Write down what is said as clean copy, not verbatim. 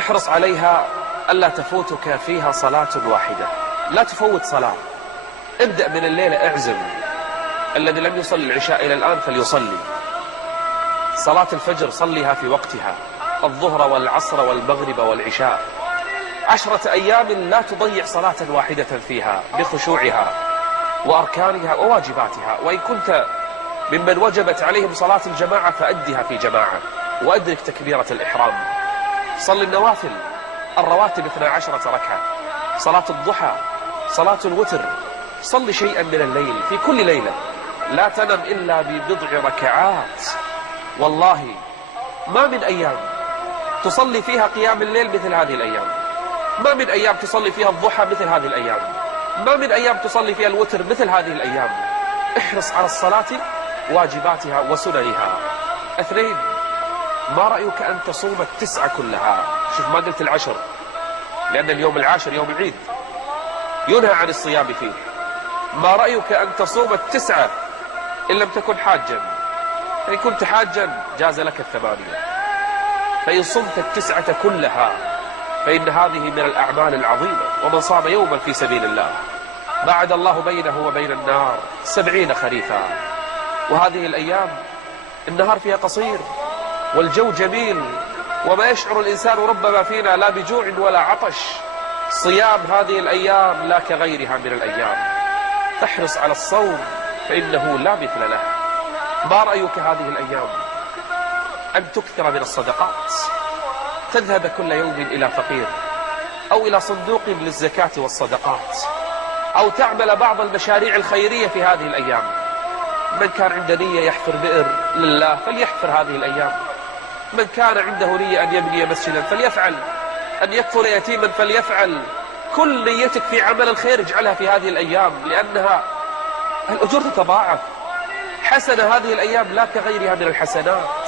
احرص عليها ألا تفوتك فيها صلاة واحدة، لا تفوت صلاة. ابدأ من الليلة، اعزم الذي لم يصلي العشاء إلى الآن فليصلي. صلاة الفجر صليها في وقتها، الظهر والعصر والمغرب والعشاء. 10 أيام لا تضيع صلاة واحدة فيها بخشوعها وأركانها وواجباتها. وإن كنت ممن وجبت عليهم صلاة الجماعة فأدها في جماعة، وأدرك تكبيرة الإحرام. صل النوافل الرواتب 12 ركعة، صلاة الضحى، صلاة الوتر. صل شيئا من الليل في كل ليلة، لا تنم إلا ببضع ركعات. والله ما من أيام تصلي فيها قيام الليل مثل هذه الأيام، ما من أيام تصلي فيها الضحى مثل هذه الأيام، ما من أيام تصلي فيها الوتر مثل هذه الأيام. احرص على الصلاة، واجباتها وسننها. 2، ما رأيك أن تصوم 9 كلها؟ شوف، ما قلت 10، لأن اليوم 10 يوم العيد ينهى عن الصيام فيه. ما رأيك أن تصوم 9 إن لم تكن حاجا؟ فإن كنت حاجا جاز لك 8، فإن صمت 9 كلها فإن هذه من الأعمال العظيمة. ومن صام يوما في سبيل الله بعد الله بينه وبين النار 70 خريفا. وهذه الأيام النهار فيها قصير والجو جميل، وما يشعر الإنسان ربما فينا لا بجوع ولا عطش. صيام هذه الأيام لا كغيرها من الأيام، تحرص على الصوم فإنه لا مثل له. ما رأيك هذه الأيام أن تكثر من الصدقات، تذهب كل يوم إلى فقير أو إلى صندوق للزكاة والصدقات، أو تعمل بعض المشاريع الخيرية في هذه الأيام. من كان عنده نية يحفر بئر لله فليحفر هذه الأيام، من كان عنده نية أن يبني مسجدا فليفعل، أن يكفر يتيما فليفعل. كل نيتك في عمل الخير اجعلها في هذه الأيام، لأنها الأجور تتضاعف. حسنة هذه الأيام لا كغيرها من الحسنات.